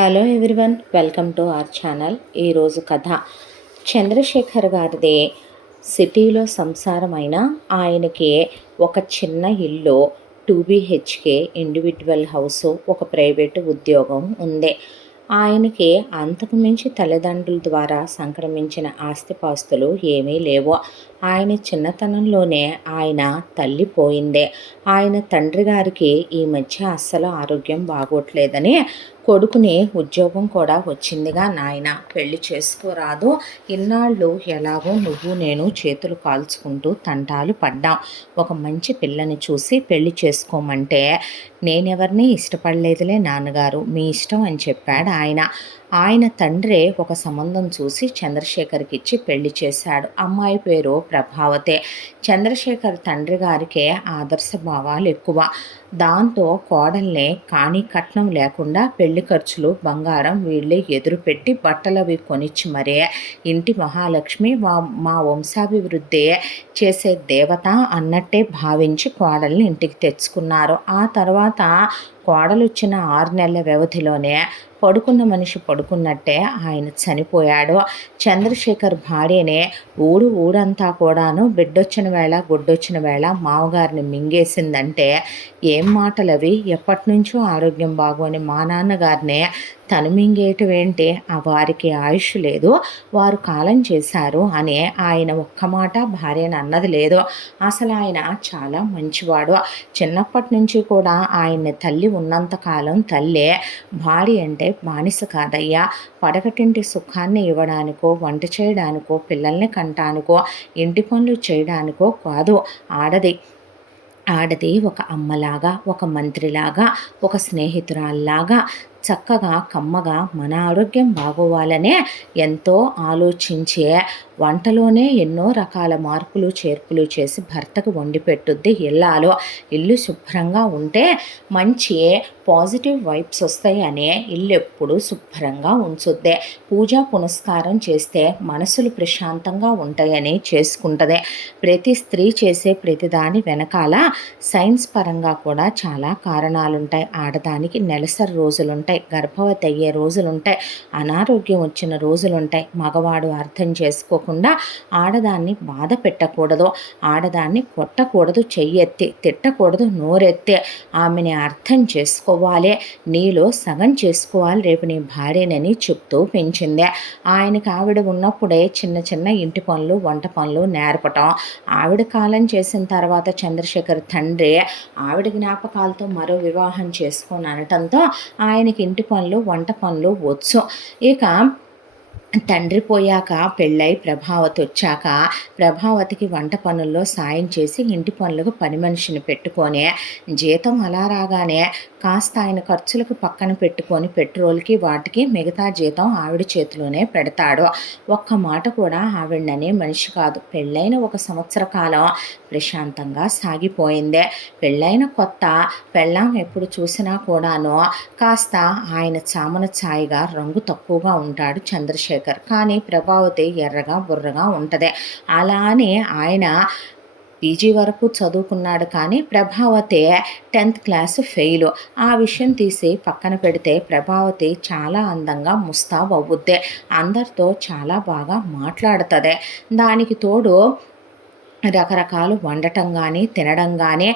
Hello everyone, welcome to our channel. ఈరోజు కథ చంద్రశేఖర్ గారిది. సిటీలో సంసారమైన ఆయనకి ఒక చిన్న ఇల్లు, 2 BHK ఇండివిజువల్ హౌసు, ఒక ప్రైవేటు ఉద్యోగం ఉంది. ఆయనకి అంతకు మించి తల్లిదండ్రుల ద్వారా సంక్రమించిన ఆస్తిపాస్తులు ఏమీ లేవు. ఆయన చిన్నతనంలోనే ఆయన తల్లి పోయిందే. ఆయన తండ్రి గారికి ఈ మధ్య అస్సలు ఆరోగ్యం బాగోట్లేదని కొడుకుని ఉద్యోగం కూడా వచ్చిందిగా, నాయన పెళ్లి చేసుకోరాదు, ఇన్నాళ్ళు ఎలాగో నువ్వు నేను చేతులు కాల్చుకుంటూ తంటాలు పడ్డాం, ఒక మంచి పిల్లని చూసి పెళ్లి చేసుకోమంటే నేనెవరిని ఇష్టపడలేదులే నాన్నగారు, మీ ఇష్టం అని చెప్పాడు ఆయన. ఆయన తండ్రి ఒక సంబంధం చూసి చంద్రశేఖర్కి ఇచ్చి పెళ్లి చేశాడు. అమ్మాయి పేరు ప్రభావతే. చంద్రశేఖర్ తండ్రి గారికే ఆదర్శ భావాలు ఎక్కువ. దాంతో కోడల్ని కానీ కట్నం లేకుండా పెళ్లి ఖర్చులు, బంగారం వీళ్ళే ఎదురు పెట్టి బట్టలవి కొనిచ్చి మరే ఇంటి మహాలక్ష్మి, మా వంశాభివృద్ధి చేసే దేవత అన్నట్టే భావించి కోడల్ని ఇంటికి తెచ్చుకున్నారు. ఆ తర్వాత కోడలు వచ్చిన 6 నెలల వ్యవధిలోనే పడుకున్న మనిషి పడుకున్నట్టే ఆయన చనిపోయాడు. చంద్రశేఖర్ భార్యనే ఊరంతా కూడాను బిడ్డొచ్చిన వేళ గుడ్డొచ్చిన వేళ మామగారిని మింగేసిందంటే ఏం మాటలవి! ఎప్పటి నుంచో ఆరోగ్యం బాగోని మా నాన్నగారినే తను మింగేయటం ఏంటి? వారికి ఆయుష్ లేదు, వారు కాలం చేశారు అని ఆయన ఒక్క మాట భార్యను అన్నది లేదు. అసలు ఆయన చాలా మంచివాడు. చిన్నప్పటి నుంచి కూడా ఆయన్ని తల్లి ఉన్నంతకాలం తల్లే. భార్య అంటే బానిస కాదయ్యా. పడకటింటి సుఖాన్ని ఇవ్వడానికో, వంట చేయడానికో, పిల్లల్ని కంటానికో, ఇంటి పనులు చేయడానికో కాదు ఆడది. ఆడది ఒక అమ్మలాగా, ఒక మంత్రిలాగా, ఒక స్నేహితురాల్లాగా చక్కగా కమ్మగా మన ఆరోగ్యం బాగోవాలనే ఎంతో ఆలోచించే వంటలోనే ఎన్నో రకాల మార్పులు చేర్పులు చేసి భర్తకు వండి పెట్టుద్ది ఇల్లాలో. ఇల్లు శుభ్రంగా ఉంటే మంచి పాజిటివ్ వైబ్స్ వస్తాయనే ఇల్లు ఎప్పుడు శుభ్రంగా ఉంచుద్దే. పూజా పునస్కారం చేస్తే మనసులు ప్రశాంతంగా ఉంటాయని చేసుకుంటుంది. ప్రతి స్త్రీ చేసే ప్రతిదాని వెనకాల సైన్స్ పరంగా కూడా చాలా కారణాలుంటాయి. ఆడదానికి నెలసరి రోజులుంటాయి, గర్భవతి అయ్యే రోజులుంటాయి, అనారోగ్యం వచ్చిన రోజులుంటాయి. మగవాడు అర్థం చేసుకోకుండా ఆడదాన్ని బాధ పెట్టకూడదు, ఆడదాన్ని కొట్టకూడదు, చెయ్యెత్తి తిట్టకూడదు, నోరెత్తే. ఆమెని అర్థం చేసుకోవాలి, నీలో సగం చేసుకోవాలి రేపు నీ భార్యనని చెప్తూ పెంచిందే. ఆయనకి ఆవిడ ఉన్నప్పుడే చిన్న చిన్న ఇంటి పనులు, వంట పనులు నేర్పటం. ఆవిడ కాలం చేసిన తర్వాత చంద్రశేఖర్ తండ్రి ఆవిడ జ్ఞాపకాలతో మరో వివాహం చేసుకొని అనటంతో ఆయనకి ఇంటి పనులు, వంట పనులు వచ్చు. ఇక తండ్రి పోయాక పెళ్ళై ప్రభావతి వచ్చాక ప్రభావతికి వంట పనుల్లో సాయం చేసి ఇంటి పనులకు పని మనిషిని పెట్టుకొని జీతం అలా రాగానే కాస్త ఆయన ఖర్చులకు పక్కన పెట్టుకొని పెట్రోల్కి వాటికి మిగతా జీతం ఆవిడ చేతిలోనే పెడతాడు. ఒక్క మాట కూడా ఆవిడననే మనిషి కాదు. పెళ్ళైన 1 సంవత్సర కాలం ప్రశాంతంగా సాగిపోయిందే. పెళ్ళైన కొత్త పెళ్ళాం ఎప్పుడు చూసినా కూడాను కాస్త ఆయన చామన ఛాయిగా రంగు తక్కువగా ఉంటాడు చంద్రశేఖర్. కానీ ప్రభావతి ఎర్రగా బుర్రగా ఉంటుంది. అలా అని ఆయన పీజీ వరకు చదువుకున్నాడు, కానీ ప్రభావతి 10th క్లాసు ఫెయిలు. ఆ విషయం తీసి పక్కన పెడితే ప్రభావతి చాలా అందంగా ముస్తాబ్ అవుద్ది, అందరితో చాలా బాగా మాట్లాడుతుంది. దానికి తోడు రకరకాలు వండటం కానీ తినడం కానీ,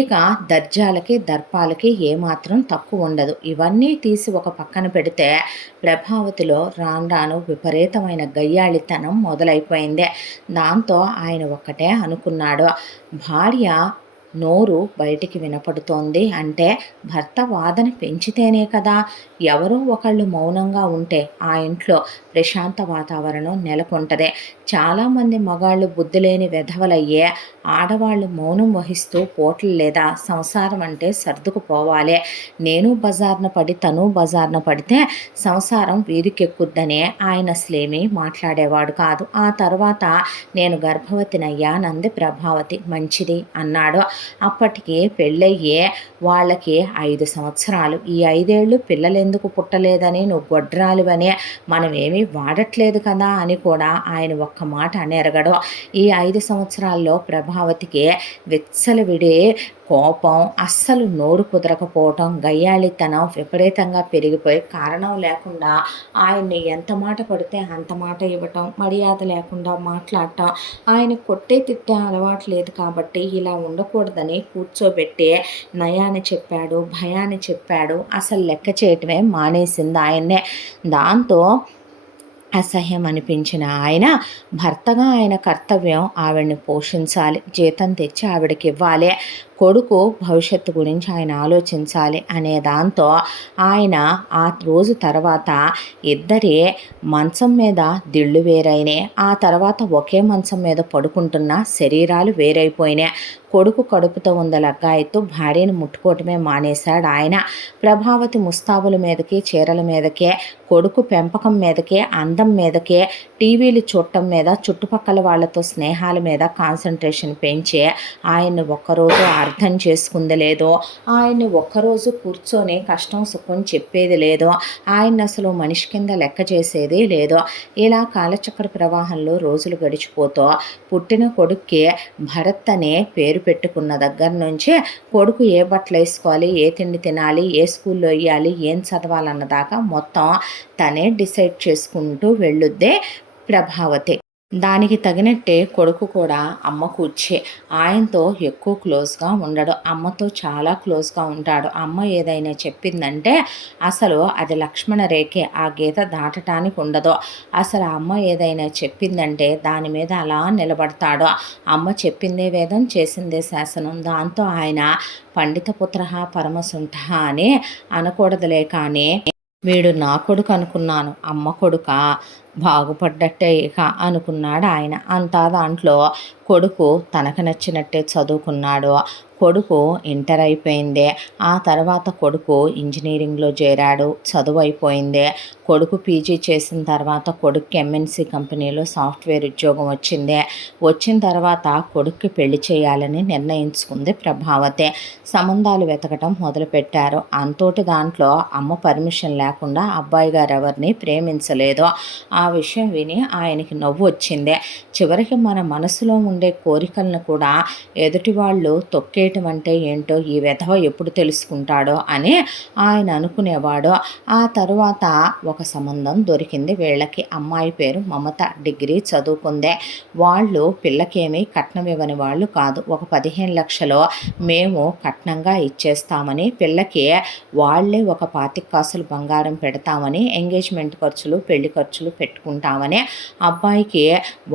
ఇక దర్జాలకి దర్పాలకి ఏమాత్రం తక్కువ ఉండదు. ఇవన్నీ తీసి ఒక పక్కన పెడితే ప్రభావతిలో రాను రాను విపరీతమైన గయ్యాళితనం మొదలైపోయింది. దాంతో ఆయన ఒక్కటే అనుకున్నాడు, భార్య నోరు బయటికి వినపడుతోంది అంటే భర్త వాదన పెంచితేనే కదా. ఎవరో ఒకళ్ళు మౌనంగా ఉంటే ఆ ఇంట్లో ప్రశాంత వాతావరణం నెలకొంటది. చాలామంది మగాళ్ళు బుద్ధి లేని వెధవలయ్యే ఆడవాళ్ళు మౌనం వహిస్తూ పోట్లు లేదా సంసారం అంటే సర్దుకుపోవాలి. నేను బజార్న పడి తను బజార్న పడితే సంసారం వీధికెక్కుద్దనే ఆయన అసలేమీ మాట్లాడేవాడు కాదు. ఆ తర్వాత నేను గర్భవతినయ్యానంది ప్రభావతి. మంచిది అన్నాడు. అప్పటికి పెళ్ళయ్యే వాళ్ళకి 5 సంవత్సరాలు. ఈ 5 ఏళ్ళు పిల్లలెందుకు పుట్టలేదని నువ్వు గొడ్రాలివనే మనమేమీ వాడట్లేదు కదా అని కూడా ఆయన ఒక్క మాట అనెరగడు. ఈ 5 సంవత్సరాల్లో ప్రభావతికి విచ్చలవిడి కోపం, అస్సలు నోరు కుదరకపోవటం, గయ్యాళితనం విపరీతంగా పెరిగిపోయి కారణం లేకుండా ఆయన్ని ఎంత మాట పడితే అంత మాట ఇవ్వటం, మర్యాద లేకుండా మాట్లాడటం. ఆయన కొట్టే తిట్టే అలవాటు లేదు కాబట్టి ఇలా ఉండకూడదని కూర్చోబెట్టి నయాన్ని చెప్పాడు, భయాన్ని చెప్పాడు. అసలు లెక్క చేయటమే మానేసింది ఆయన్నే. దాంతో అసహ్యం అనిపించిన ఆయన భర్తగా ఆయన కర్తవ్యం ఆవిడని పోషించాలి, జీతం తెచ్చి ఆవిడకి ఇవ్వాలి, కొడుకు భవిష్యత్తు గురించి ఆయన ఆలోచించాలి అనే దాంతో ఆయన ఆ రోజు తర్వాత ఇద్దరి మంచం మీద దిళ్ళు వేరైనాయి. ఆ తర్వాత ఒకే మంచం మీద పడుకుంటున్న శరీరాలు వేరైపోయినాయి. కొడుకు కడుపుతో ఉన్న లగ్గాయత్తు భార్యను ముట్టుకోవటమే మానేశాడు ఆయన. ప్రభావతి ముస్తాబుల మీదకి, చీరల మీదకే, కొడుకు పెంపకం మీదకే, అందం మీదకే, టీవీలు చూడటం మీద, చుట్టుపక్కల వాళ్ళతో స్నేహాల మీద కాన్సన్ట్రేషన్ పెంచి ఆయన్ని ఒక్కరోజు అర్థం చేసుకుంది లేదో, ఆయన్ని ఒక్కరోజు కూర్చొని కష్టం సుఖం చెప్పేది లేదో, ఆయన్ని అసలు మనిషి కింద లెక్క చేసేది లేదో. ఇలా కాలచక్ర ప్రవాహంలో రోజులు గడిచిపోతూ పుట్టిన కొడుక్కి భరత్ అనే పేరు పెట్టుకున్న దగ్గర నుంచి కొడుకు ఏ బట్టలు వేసుకోవాలి, ఏ తిండి తినాలి, ఏ స్కూల్లో వేయాలి, ఏం చదవాలన్న దాకా మొత్తం తనే డిసైడ్ చేసుకుంటూ వెళ్ళుద్దే ప్రభావతి. దానికి తగినట్టే కొడుకు కూడా అమ్మకు వచ్చే ఆయనతో ఎక్కువ క్లోజ్గా ఉండడు, అమ్మతో చాలా క్లోజ్గా ఉంటాడు. అమ్మ ఏదైనా చెప్పిందంటే అసలు అది లక్ష్మణ రేఖే, ఆ గీత దాటడానికి ఉండదు. అసలు అమ్మ ఏదైనా చెప్పిందంటే దాని మీద అలా నిలబడతాడు. అమ్మ చెప్పిందే వేదం, చేసిందే శాసనం. దాంతో ఆయన పండితపుత్ర పరమసుంఠ అని అనకూడదులే, కానీ వీడు నా కొడుకు అనుకున్నాను, అమ్మ కొడుక, బాగుపడ్డట్టే ఇక అనుకున్నాడు ఆయన. అంతా దాంట్లో కొడుకు తనకు నచ్చినట్టే చదువుకున్నాడు. కొడుకు ఇంటర్ అయిపోయింది. ఆ తర్వాత కొడుకు ఇంజనీరింగ్లో చేరాడు, చదువు అయిపోయింది. కొడుకు పీజీ చేసిన తర్వాత కొడుకు ఎంఎన్సీ కంపెనీలో సాఫ్ట్వేర్ ఉద్యోగం వచ్చింది. వచ్చిన తర్వాత కొడుక్కి పెళ్లి చేయాలని నిర్ణయించుకుంది ప్రభావతి. సంబంధాలు వెతకటం మొదలుపెట్టారు. అంతోటి దాంట్లో అమ్మ పర్మిషన్ లేకుండా అబ్బాయి గారు ఎవరిని ప్రేమించలేదు. ఆ విషయం విని ఆయనకి నవ్వు వచ్చింది. చివరికి మన మనసులో ఉండే కోరికలను కూడా ఎదుటి వాళ్ళు తొక్కేయటం అంటే ఏంటో ఈ వెధవ ఎప్పుడు తెలుసుకుంటాడో అని ఆయన అనుకునేవాడు. ఆ తరువాత ఒక సంబంధం దొరికింది వీళ్ళకి. అమ్మాయి పేరు మమత, డిగ్రీ చదువుకుందే. వాళ్ళు పిల్లకేమీ కట్నం ఇవ్వని వాళ్ళు కాదు. ఒక 15 లక్షలు మేము కట్నంగా ఇచ్చేస్తామని, పిల్లకి వాళ్ళే ఒక 25 కాసులు బంగారం పెడతామని, ఎంగేజ్మెంట్ ఖర్చులు, పెళ్లి ఖర్చులు పెట్టుకుంటామని, అబ్బాయికి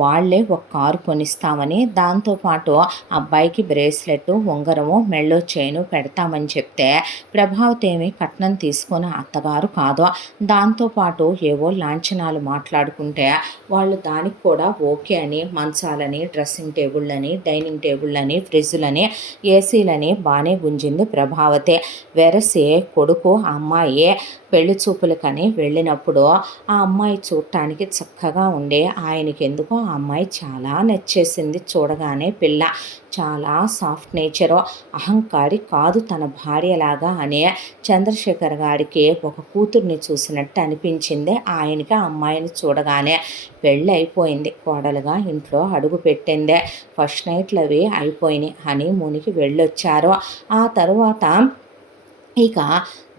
వాళ్ళే ఒక కారు కొనిస్తామని, దాంతోపాటు అబ్బాయికి బ్రేస్లెట్, ఉంగరము, మెళ్ళో చైను పెడతామని చెప్తే ప్రభావతి ఏమి కట్నం తీసుకొని అత్తగారు కాదు. దాంతోపాటు ఏవో లాంఛనాలు మాట్లాడుకుంటే వాళ్ళు దానికి కూడా ఓకే అని మంచాలని, డ్రెస్సింగ్ టేబుళ్ళని, డైనింగ్ టేబుళ్ళని, ఫ్రిడ్జ్లని, ఏసీలని బాగానే గుంజింది ప్రభావతి. వెరసి కొడుకు అమ్మాయి పెళ్లి చూపులకని వెళ్ళినప్పుడు ఆ అమ్మాయి చూడటానికి చక్కగా ఉండే ఆయనకి ఎందుకో ఆ అమ్మాయి చాలా నచ్చేసింది. చూడగానే పిల్ల చాలా సాఫ్ట్ నేచరు, అహంకారి కాదు, తన భార్యలాగా అనే చంద్రశేఖర్ గారికి ఒక కూతుర్ని చూసినట్టు అనిపించింది ఆయనకి ఆ అమ్మాయిని చూడగానే. పెళ్ళి అయిపోయింది, కోడలుగా ఇంట్లో అడుగు పెట్టిందే. ఫస్ట్ నైట్లు అవి అయిపోయినాయి, హనీమూన్కి వెళ్ళొచ్చారు. ఆ తరువాత ఇక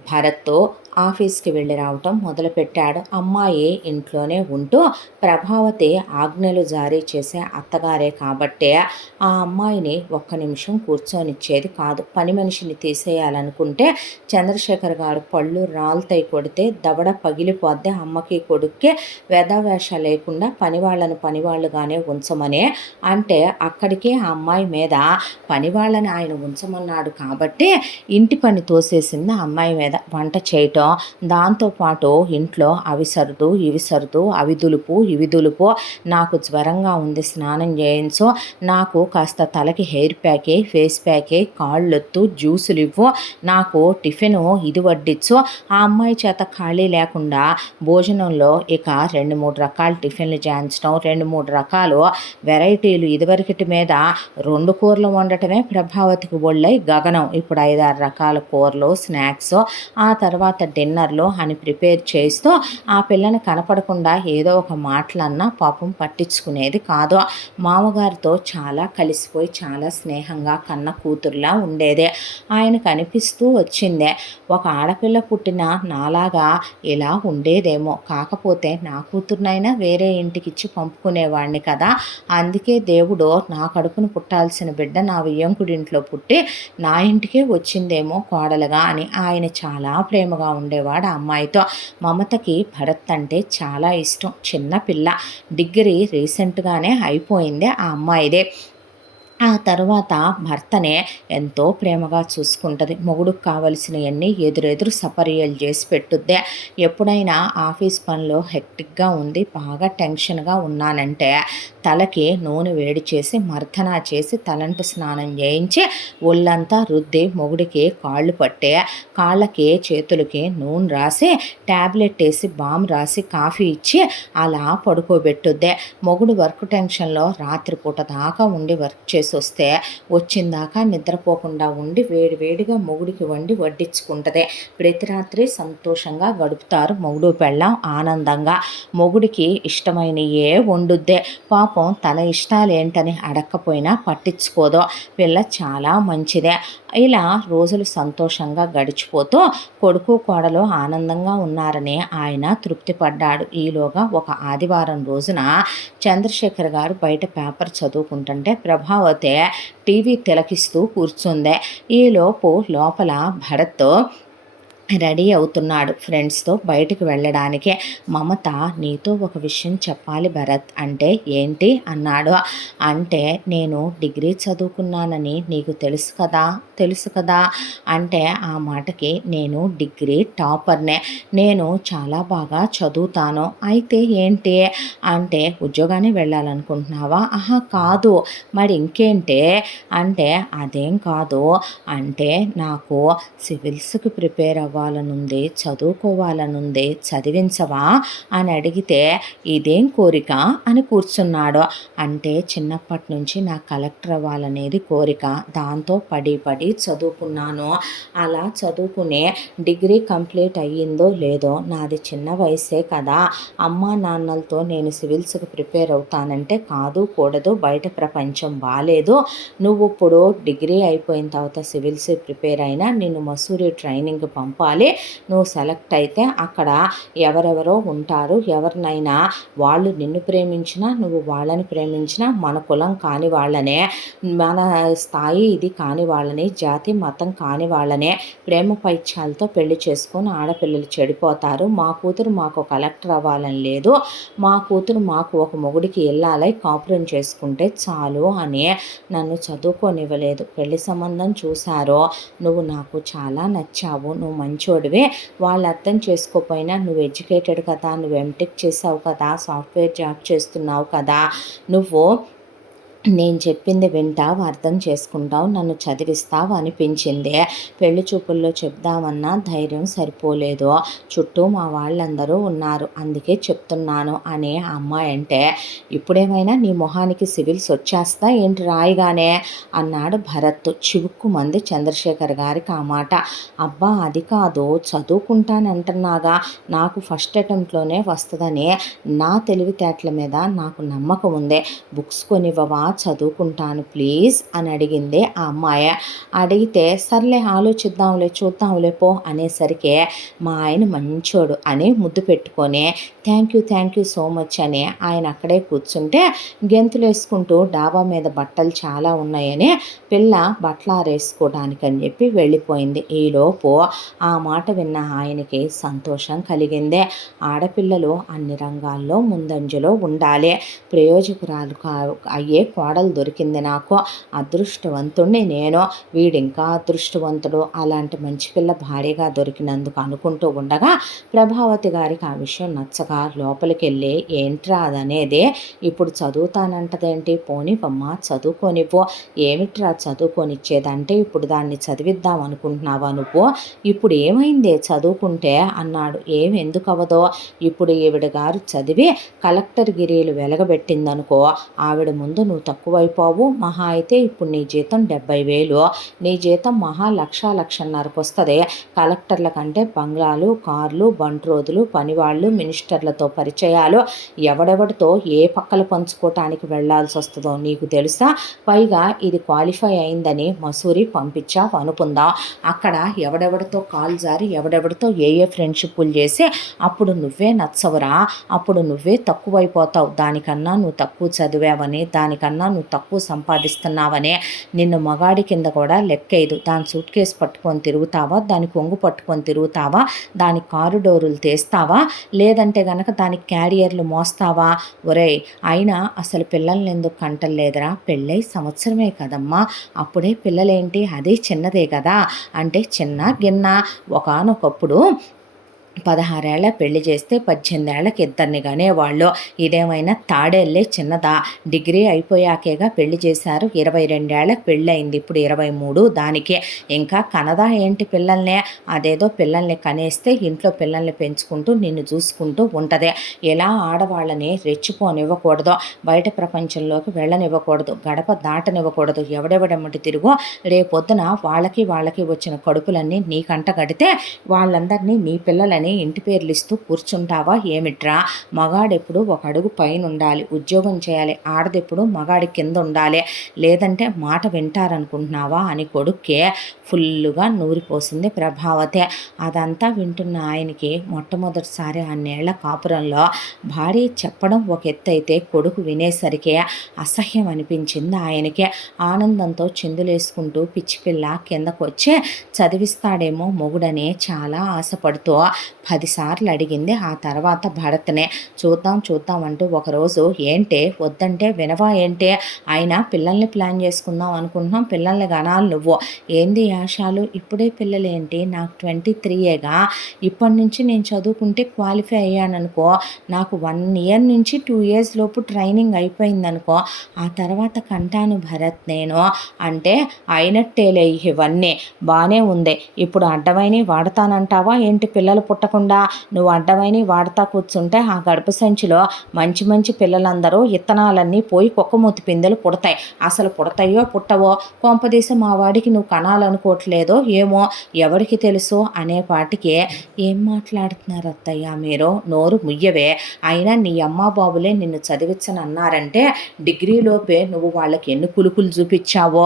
భరత్ ఆఫీస్కి వెళ్ళి రావటం మొదలుపెట్టాడు. అమ్మాయి ఇంట్లోనే ఉంటూ ప్రభావతి ఆజ్ఞలు జారీ చేసే అత్తగారే కాబట్టే ఆ అమ్మాయిని ఒక్క నిమిషం కూర్చొనిచ్చేది కాదు. పని మనిషిని తీసేయాలనుకుంటే చంద్రశేఖర్ గారు పళ్ళు రాలుతాయి, కొడితే దవడ పగిలిపోద్ది. అమ్మకి కొడుక్కి వేష లేకుండా పనివాళ్ళుగానే ఉంచమని అంటే అక్కడికి ఆ అమ్మాయి మీద పనివాళ్ళని ఆయన ఉంచమన్నాడు కాబట్టి ఇంటి పని తోసేసింది ఆ అమ్మాయి మీద. వంట చేయటం, దాంతోపాటు ఇంట్లో అవి సర్దు, ఇవి సర్దు, అవి దులుపు, ఇవి దులుపు, నాకు జ్వరంగా ఉంది స్నానం చేయించు, నాకు కాస్త తలకి హెయిర్ ప్యాకే, ఫేస్ ప్యాకే, కాళ్ళొత్తు, జ్యూసులు ఇవ్వు, నాకు టిఫిను ఇది వడ్డించు. ఆ అమ్మాయి చేత ఖాళీ లేకుండా భోజనంలో ఇక 2-3 రకాల టిఫిన్లు చేయించడం, 2-3 రకాలు వెరైటీలు. ఇదివరకటి మీద 2 కూరలు వండటమే ప్రభావతికి ఒళ్ళై గగనం. ఇప్పుడు 5-6 రకాల కూరలు, స్నాక్స్, ఆ తర్వాత డిన్నర్లు అని ప్రిపేర్ చేస్తూ ఆ పిల్లని కనపడకుండా ఏదో ఒక మాటలన్నా పాపం పట్టించుకునేది కాదు. మామగారితో చాలా కలిసిపోయి చాలా స్నేహంగా కన్న కూతురులా ఉండేదే. ఆయనకు అనిపిస్తూ వచ్చిందే, ఒక ఆడపిల్ల పుట్టిన నాలాగా ఇలా ఉండేదేమో, కాకపోతే నా కూతురునైనా వేరే ఇంటికిచ్చి పంపుకునేవాడిని కదా, అందుకే దేవుడు నా కడుపును పుట్టాల్సిన బిడ్డ నా వియ్యంకుడింట్లో పుట్టి నా ఇంటికే వచ్చిందేమో కోడలుగా అని ఆయన చాలా ప్రేమగా ఉండేవాడు ఆ అమ్మాయితో. మమతకి భరత్ అంటే చాలా ఇష్టం. చిన్న పిల్ల, డిగ్రీ రీసెంట్గానే అయిపోయింది ఆ అమ్మాయిదే. ఆ తర్వాత భర్తనే ఎంతో ప్రేమగా చూసుకుంటుంది. మొగుడుకు కావలసినవన్నీ ఎదురెదురు సపర్యలు చేసి పెట్టుద్దే. ఎప్పుడైనా ఆఫీస్ పనిలో హెక్టిక్గా ఉంది, బాగా టెన్షన్గా ఉన్నానంటే తలకి నూనె వేడి చేసి మర్దనా చేసి తలంటు స్నానం చేయించి ఒళ్ళంతా రుద్ది మొగుడికి కాళ్ళు పట్టే, కాళ్ళకి చేతులకి నూనె రాసి ట్యాబ్లెట్ వేసి బామ్ రాసి కాఫీ ఇచ్చి అలా పడుకోబెట్టుద్దే. మొగుడు వర్క్ టెన్షన్లో రాత్రిపూట దాకా ఉండి వర్క్ చేసి వస్తే వచ్చిందాకా నిద్రపోకుండా ఉండి వేడివేడిగా మొగుడికి వండి వడ్డించుకుంటుంది. ప్రతి రాత్రి సంతోషంగా గడుపుతారు మొగుడు పెళ్ళాం ఆనందంగా. మొగుడికి ఇష్టమైనయే వండుద్దే. పాపం తన ఇష్టాలేంటని అడక్కపోయినా పట్టించుకోదో. పిల్ల చాలా మంచిదే. ఇలా రోజులు సంతోషంగా గడిచిపోతూ కొడుకు కోడలు ఆనందంగా ఉన్నారని ఆయన తృప్తి పడ్డాడు. ఈలోగా ఒక ఆదివారం రోజున చంద్రశేఖర్ గారు బయట పేపర్ చదువుకుంటుంటే ప్రభావతి టీవీ తిలకిస్తూ కూర్చుందే. ఈలోపు లోపల భరత్ రెడీ అవుతున్నాడు ఫ్రెండ్స్తో బయటికి వెళ్ళడానికే. మమత, నీతో ఒక విషయం చెప్పాలి భరత్ అంటే ఏంటి అన్నాడు. అంటే నేను డిగ్రీ చదువుకున్నానని నీకు తెలుసు కదా అంటే ఆ మాటకి నేను డిగ్రీ టాపర్నే, నేను చాలా బాగా చదువుతాను. అయితే ఏంటి అంటే ఉద్యోగాన్ని వెళ్ళాలనుకుంటున్నావా? ఆహా కాదు, మరి ఇంకేంటి అంటే అదేం కాదు, అంటే నాకు సివిల్స్కి ప్రిపేర్ అవ్వాలనుంది, చదువుకోవాలనుంది, చదివించవా అని అడిగితే ఇదేం కోరిక అని కూర్చున్నాడు. అంటే చిన్నప్పటి నుంచి నాకు కలెక్టర్ అవ్వాలనేది కోరిక, దాంతో పడి చదువుకున్నాను. అలా చదువుకునే డిగ్రీ కంప్లీట్ అయ్యిందో లేదో, నాది చిన్న వయసే కదా, అమ్మా నాన్నలతో నేను సివిల్స్కి ప్రిపేర్ అవుతానంటే కాదు కూడదు, బయట ప్రపంచం బాలేదు, నువ్వు ఇప్పుడు డిగ్రీ అయిపోయిన తర్వాత సివిల్స్ ప్రిపేర్ అయినా నిన్ను మసూరి ట్రైనింగ్ పంపాలి, నువ్వు సెలెక్ట్ అయితే అక్కడ ఎవరెవరో ఉంటారు, ఎవరినైనా వాళ్ళు నిన్ను ప్రేమించినా నువ్వు వాళ్ళని ప్రేమించినా మన కులం కాని వాళ్ళనే, మన స్థాయి ఇది కాని వాళ్ళని, జాతి మతం కాని వాళ్ళనే ప్రేమ పైత్యాలతో పెళ్లి చేసుకొని ఆడపిల్లలు చెడిపోతారు. మా కూతురు మాకు కలెక్టర్ అవ్వాలని లేదు, మా కూతురు మాకు ఒక మొగుడికి వెళ్ళాలి, కాపురం చేసుకుంటే చాలు అని నన్ను చదువుకోనివ్వలేదు. పెళ్లి సంబంధం చూశారో, నువ్వు నాకు చాలా నచ్చావు, నువ్వు మంచోడివే, వాళ్ళు అర్థం చేసుకోకపోయినా నువ్వు ఎడ్యుకేటెడ్ కదా, నువ్వు ఎంటెక్ చేసావు కదా, సాఫ్ట్వేర్ జాబ్ చేస్తున్నావు కదా, నువ్వు నేను చెప్పింది వింటావు, అర్థం చేసుకుంటావు, నన్ను చదివిస్తావు అనిపించింది. పెళ్లి చూపుల్లో చెప్దామన్నా ధైర్యం సరిపోలేదు, చుట్టూ మా వాళ్ళందరూ ఉన్నారు, అందుకే చెప్తున్నాను అని ఆ అమ్మాయి అంటే ఇప్పుడేమైనా నీ మొహానికి సివిల్స్ వచ్చేస్తా ఏంటి రాయిగానే అన్నాడు భరత్. చివుక్కుమంది చంద్రశేఖర్ గారికి ఆ మాట. అబ్బా అది కాదు, చదువుకుంటానంటున్నాగా, నాకు ఫస్ట్ అటెంప్ట్లోనే వస్తుందని నా తెలివితేటల మీద నాకు నమ్మకం ఉంది, బుక్స్ కొనివ్వవా, చదువుకుంటాను ప్లీజ్ అని అడిగింది ఆ అమ్మాయి. అడిగితే సర్లే ఆలోచిద్దాంలే చూద్దాంలే పో అనేసరికి మా ఆయన మంచోడు అని ముద్దు పెట్టుకొని థ్యాంక్ యూ సో మచ్ అని ఆయన అక్కడే కూర్చుంటే గెంతులు వేసుకుంటూ డాబా మీద బట్టలు చాలా ఉన్నాయని పిల్ల బట్టలు ఆరేసుకోవడానికి అని చెప్పి వెళ్ళిపోయింది. ఈలోపు ఆ మాట విన్న ఆయనకి సంతోషం కలిగిందే. ఆడపిల్లలు అన్ని రంగాల్లో ముందంజలో ఉండాలి, ప్రయోజకురాలు అయ్యే కోడలు దొరికింది నాకు, అదృష్టవంతుణ్ణి నేను, వీడింకా అదృష్టవంతుడు, అలాంటి మంచి పిల్ల భార్యగా దొరికినందుకు అనుకుంటూ ఉండగా ప్రభావతి గారికి ఆ విషయం నచ్చగా లోపలికి వెళ్ళి ఏంట్రా అదనేది, ఇప్పుడు చదువుతానంటదేంటి, పోనివమ్మ చదువుకోనివ్వు, ఏమిట్రా చదువుకొనిచ్చేదంటే ఇప్పుడు దాన్ని చదివిద్దాం అనుకుంటున్నావా నువ్వు, ఇప్పుడు ఏమైందే చదువుకుంటే అన్నాడు. ఎందుకు అవ్వదో, ఇప్పుడు ఈవిడ గారు చదివి కలెక్టర్ గిరీలు వెలగబెట్టిందనుకో, ఆవిడ ముందు నువ్వు తక్కువైపోవు. మహా అయితే ఇప్పుడు నీ జీతం 70,000, నీ జీతం మహా 1,00,000-1,50,000కు వస్తుంది. కలెక్టర్ల కంటే బంగ్లాలు, కార్లు, బంట్రోదులు, పనివాళ్ళు, మినిస్టర్లతో పరిచయాలు, ఎవడెవడితో ఏ పక్కలు పంచుకోవటానికి వెళ్లాల్సి వస్తుందో నీకు తెలుసా? పైగా ఇది క్వాలిఫై అయిందని మసూరి పంపించావు అనుకుందాం. అక్కడ ఎవడెవడితో కాల్ జారి ఎవడెవడితో ఏ ఫ్రెండ్షిప్లు చేసి అప్పుడు నువ్వే నచ్చవురా, అప్పుడు నువ్వే తక్కువైపోతావు. దానికన్నా నువ్వు తక్కువ చదివావని, దానికన్నా నువ్వు తక్కువ సంపాదిస్తున్నావని నిన్ను మగాడి కింద కూడా లెక్కేదు. దాని సూట్ కేసు పట్టుకొని తిరుగుతావా, దాని కొంగు పట్టుకొని తిరుగుతావా, దాని కారిడోరులు తీస్తావా, లేదంటే గనక దానికి క్యారియర్లు మోస్తావా? ఒరేయ్, అయినా అసలు పిల్లల్ని ఎందుకు కంటలేదురా? పెళ్ళై సంవత్సరమే కదమ్మా, అప్పుడే పిల్లలేంటి, అదే చిన్నదే కదా అంటే చిన్న గిన్న. ఒకానొకప్పుడు 16 ఏళ్ళ పెళ్లి చేస్తే 18 ఏళ్ళకి ఇద్దరిని కనేవాళ్ళు. ఇదేమైనా తాడేళ్ళే చిన్నదా? డిగ్రీ అయిపోయాకేగా పెళ్లి చేశారు. 22 ఏళ్ళకి పెళ్ళి అయింది, ఇప్పుడు 23 దానికే. ఇంకా కనదా ఏంటి పిల్లల్నే? అదేదో పిల్లల్ని కనేస్తే ఇంట్లో పిల్లల్ని పెంచుకుంటూ నిన్ను చూసుకుంటూ ఉంటుంది. ఇలా ఆడవాళ్ళని రెచ్చిపోనివ్వకూడదు, బయట ప్రపంచంలోకి వెళ్ళనివ్వకూడదు, గడప దాటనివ్వకూడదు. ఎవడెవడమ్మటి తిరుగు రేపొద్దున వాళ్ళకి వచ్చిన కడుపులన్నీ నీకంట గడితే వాళ్ళందరినీ నీ పిల్లలని ఇంటి పేర్లు ఇస్తూ కూర్చుంటావా ఏమిట్రా? మగాడెప్పుడు ఒక అడుగు పైన ఉండాలి, ఉద్యోగం చేయాలి. ఆడదెప్పుడు మగాడి కింద ఉండాలి, లేదంటే మాట వింటారనుకుంటున్నావా అని కొడుక్కే ఫుల్లుగా నూరిపోసింది ప్రభావతే. అదంతా వింటున్న ఆయనకి మొట్టమొదటిసారి అన్నేళ్ల కాపురంలో భార్య చెప్పడం ఒక ఎత్తు అయితే కొడుకు వినేసరికి అసహ్యం అనిపించింది ఆయనకి. ఆనందంతో చిందులేసుకుంటూ పిచ్చిపిల్ల కిందకు వచ్చి చదివిస్తాడేమో మొగుడని చాలా ఆశపడుతూ 10 సార్లు అడిగింది. ఆ తర్వాత భరత్నే చూద్దాం అంటూ ఒకరోజు ఏంటే వద్దంటే వినవా ఏంటే, అయినా పిల్లల్ని ప్లాన్ చేసుకుందాం అనుకుంటున్నాం, పిల్లల్ని గనాలి నువ్వు. ఏంది యాషాలు, ఇప్పుడే పిల్లలేంటి, నాకు 23ఏగా, ఇప్పటి నుంచి నేను చదువుకుంటే క్వాలిఫై అయ్యాననుకో, నాకు 1 ఇయర్ నుంచి 2 ఇయర్స్ లోపు ట్రైనింగ్ అయిపోయిందనుకో, ఆ తర్వాత కంటాను భరత్ నేను అంటే. అయినట్టేలే ఇవన్నీ బాగానే ఉంది, ఇప్పుడు అడ్డమైనవి వాడతానంటావా ఏంటి? పిల్లలు పుట్టకుండా నువ్వు అడ్డమైనవి వాడతా కూర్చుంటే ఆ గర్భ సంచిలో మంచి మంచి పిల్లలందరూ ఇత్తనాలన్నీ పోయి కుక్కమూతి పిందెలు పుడతాయి. అసలు పుడతాయో పుట్టవో, కొంపదీసి మా వాడికి నువ్వు కనాలనుకోవట్లేదో ఏమో, ఎవరికి తెలుసు అనేపాటికి. ఏం మాట్లాడుతున్నారు అత్తయ్య మీరు? నోరు ముయ్యవే. అయినా నీ అమ్మా బాబులే నిన్ను చదివించనన్నారంటే డిగ్రీలోపే నువ్వు వాళ్ళకి ఎన్ని కులుకులు చూపించావో,